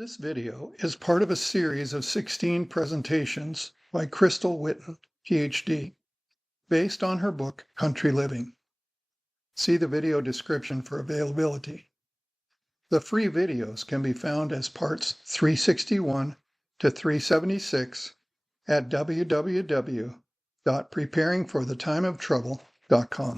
This video is part of a series of 16 presentations by Crystal Whitten, Ph.D., based on her book, Country Living. See the video description for availability. The free videos can be found as parts 361 to 376 at www.preparingforthetimeoftrouble.com.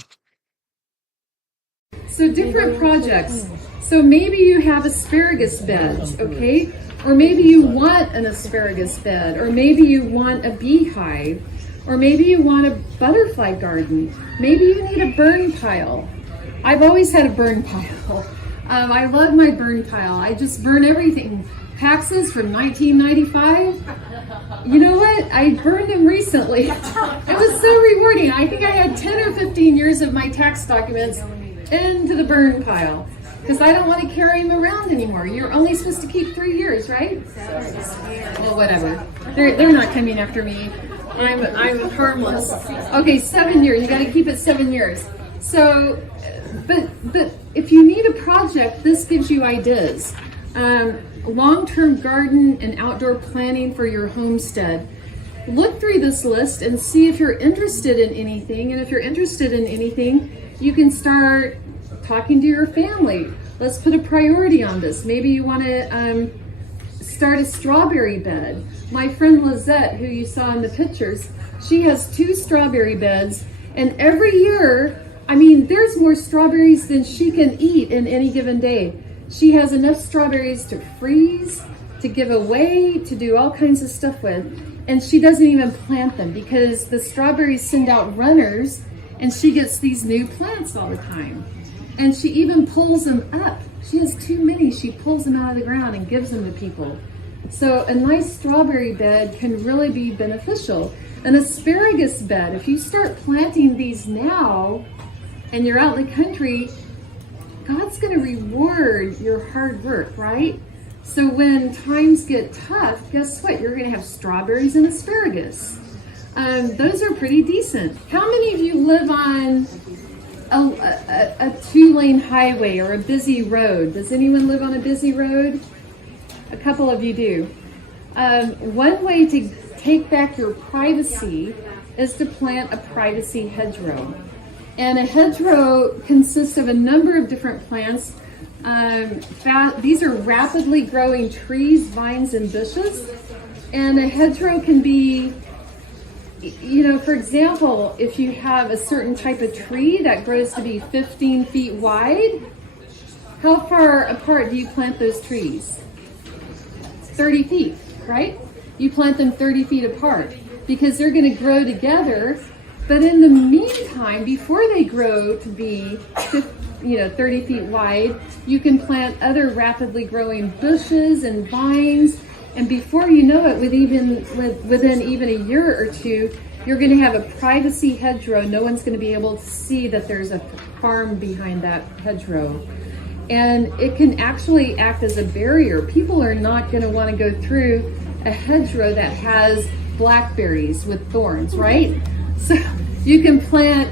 So different projects. So maybe you have asparagus beds, okay? Or maybe you want an asparagus bed, or maybe you want a beehive, or maybe you want a butterfly garden. Maybe you need a burn pile. I've always had a burn pile. I love my burn pile. I just burn everything. Taxes from 1995. You know what? I burned them recently. It was so rewarding. I think I had 10 or 15 years of my tax documents into the burn pile because I don't want to carry them around anymore. You're only supposed to keep 3 years, right? Well, whatever. They're not coming after me. I'm harmless. Okay, 7 years. You got to keep it 7 years. So, but if you need a project, this gives you ideas. Long-term garden and outdoor planning for your homestead. Look through this list and see if you're interested in anything. And if you're interested in anything, you can start talking to your family. Let's put a priority on this. Maybe you want to start a strawberry bed. My friend Lizette, who you saw in the pictures, she has 2 strawberry beds, and every year, I mean, there's more strawberries than she can eat in any given day. She has enough strawberries to freeze, to give away, to do all kinds of stuff with, and she doesn't even plant them because the strawberries send out runners, and she gets these new plants all the time. And she even pulls them up. She has too many. She pulls them out of the ground and gives them to people. So a nice strawberry bed can really be beneficial. An asparagus bed, if you start planting these now and you're out in the country, God's going to reward your hard work, right? So when times get tough, guess what? You're going to have strawberries and asparagus. Those are pretty decent. How many of you live on a 2-lane highway or a busy road? Does anyone live on a busy road? A couple of you do. One way to take back your privacy is to plant a privacy hedgerow. And a hedgerow consists of a number of different plants. These are rapidly growing trees, vines, and bushes. And a hedgerow can be, you know, for example, if you have a certain type of tree that grows to be 15 feet wide, how far apart do you plant those trees? 30 feet, right? You plant them 30 feet apart because they're going to grow together. But in the meantime, before they grow to be 30 feet wide, you can plant other rapidly growing bushes and vines. And before you know it, within even a year or two, you're going to have a privacy hedgerow. No one's going to be able to see that there's a farm behind that hedgerow. And it can actually act as a barrier. People are not going to want to go through a hedgerow that has blackberries with thorns, right? So you can plant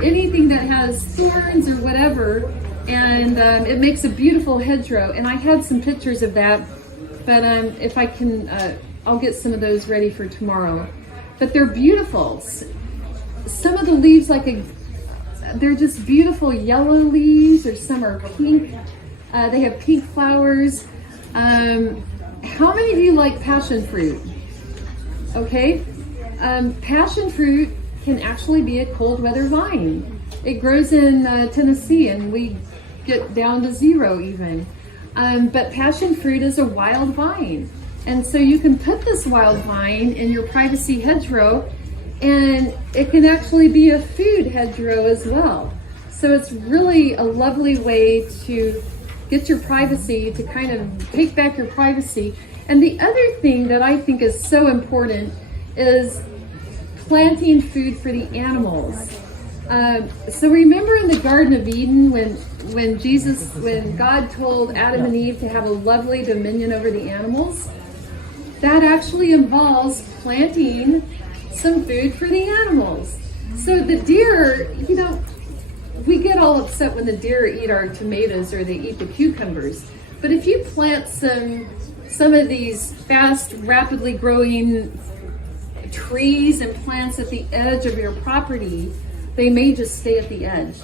anything that has thorns or whatever, and it makes a beautiful hedgerow. And I had some pictures of that. But if I can, I'll get some of those ready for tomorrow. But they're beautiful. Some of the leaves, they're just beautiful yellow leaves, or some are pink. They have pink flowers. How many of you like passion fruit? Okay. Passion fruit can actually be a cold weather vine. It grows in Tennessee, and we get down to 0 even. But passion fruit is a wild vine. And so you can put this wild vine in your privacy hedgerow, and it can actually be a food hedgerow as well. So it's really a lovely way to get your privacy, to kind of take back your privacy. And the other thing that I think is so important is planting food for the animals. So remember in the Garden of Eden when God told Adam and Eve to have a lovely dominion over the animals? That actually involves planting some food for the animals. So the deer, we get all upset when the deer eat our tomatoes or they eat the cucumbers. But if you plant some some of these fast, rapidly growing trees and plants at the edge of your property, they may just stay at the edge.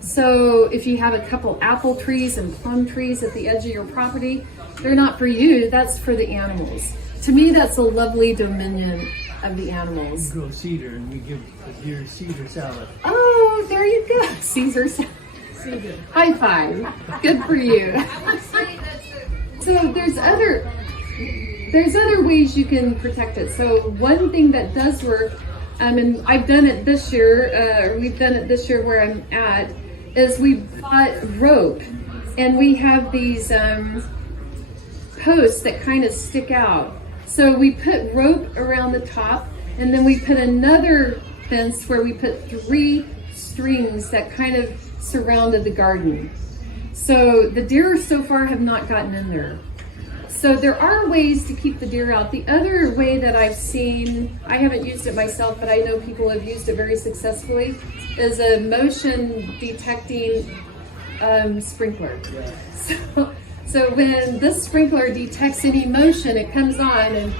So if you have a couple apple trees and plum trees at the edge of your property, they're not for you, that's for the animals. To me, that's a lovely dominion of the animals. We grow cedar and we give the deer cedar salad. Oh, there you go. Caesar salad. High five. Good for you. So there's other ways you can protect it. So one thing that does work, and I've done it this year, we've done it this year where I'm at, is we bought rope, and we have these posts that kind of stick out. So we put rope around the top, and then we put another fence where we put 3 strings that kind of surrounded the garden. So the deer so far have not gotten in there. So there are ways to keep the deer out. The other way that I've seen, I haven't used it myself, but I know people have used it very successfully, is a motion detecting sprinkler. So when this sprinkler detects any motion, it comes on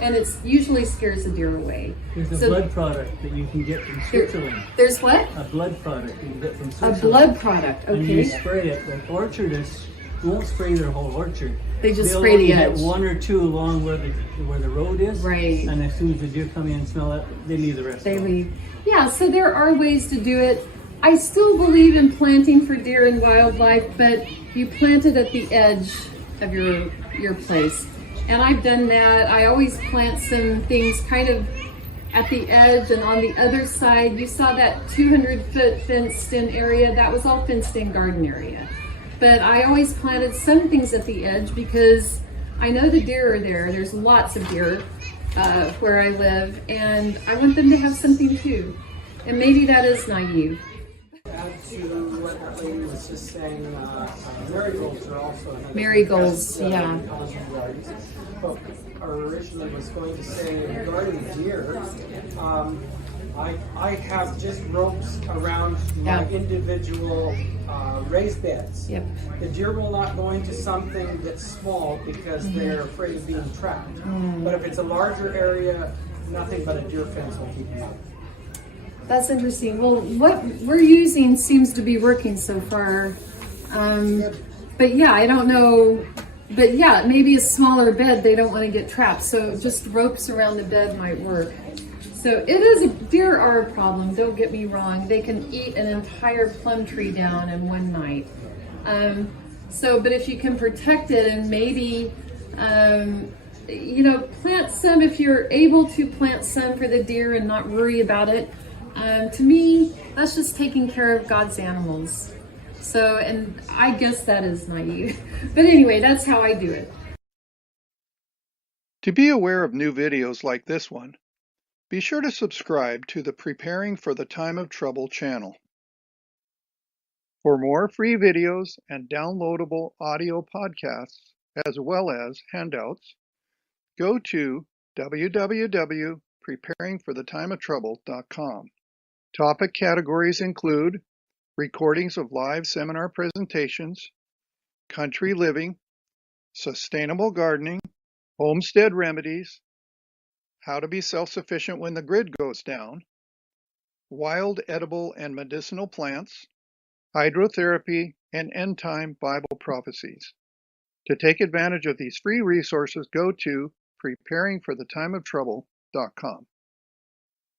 and it usually scares the deer away. There's a blood product that you can get from Switzerland. There's what? A blood product you can get from A Switzerland. blood product, And you okay. spray it. Like orchardists won't spray their whole orchard. They just They'll spray the only edge. get 1 or 2 along where the road is. Right. And as soon as the deer come in and smell it, they leave the rest. They alone. leave. Yeah, so there are ways to do it. I still believe in planting for deer and wildlife, but you plant it at the edge of your place. And I've done that. I always plant some things kind of at the edge and on the other side. You saw that 200-foot fenced in area. That was all fenced in garden area. But I always planted some things at the edge because I know the deer are there. There's lots of deer where I live, and I want them to have something too. And maybe that is naive. Add to what that lady was just saying, marigolds are also another Marigolds, pest, yeah. in gardens. But originally was going to say regarding deer, I have just ropes around my Yeah. individual raised beds. Yep. The deer will not go into something that's small because they're afraid of being trapped. But if it's a larger area, nothing but a deer fence will keep them out. That's interesting. Well, what we're using seems to be working so far. But yeah, I don't know. But yeah, maybe a smaller bed, they don't want to get trapped. So just ropes around the bed might work. So it is, deer are a problem, don't get me wrong. They can eat an entire plum tree down in one night. But if you can protect it and maybe, plant some, if you're able to plant some for the deer and not worry about it. To me, that's just taking care of God's animals. So, and I guess that is naive. But anyway, that's how I do it. To be aware of new videos like this one, be sure to subscribe to the Preparing for the Time of Trouble channel. For more free videos and downloadable audio podcasts, as well as handouts, go to www.preparingforthetimeoftrouble.com. Topic categories include recordings of live seminar presentations, country living, sustainable gardening, homestead remedies, how to be self-sufficient when the grid goes down, wild edible and medicinal plants, hydrotherapy, and end-time Bible prophecies. To take advantage of these free resources, go to preparingforthetimeoftrouble.com.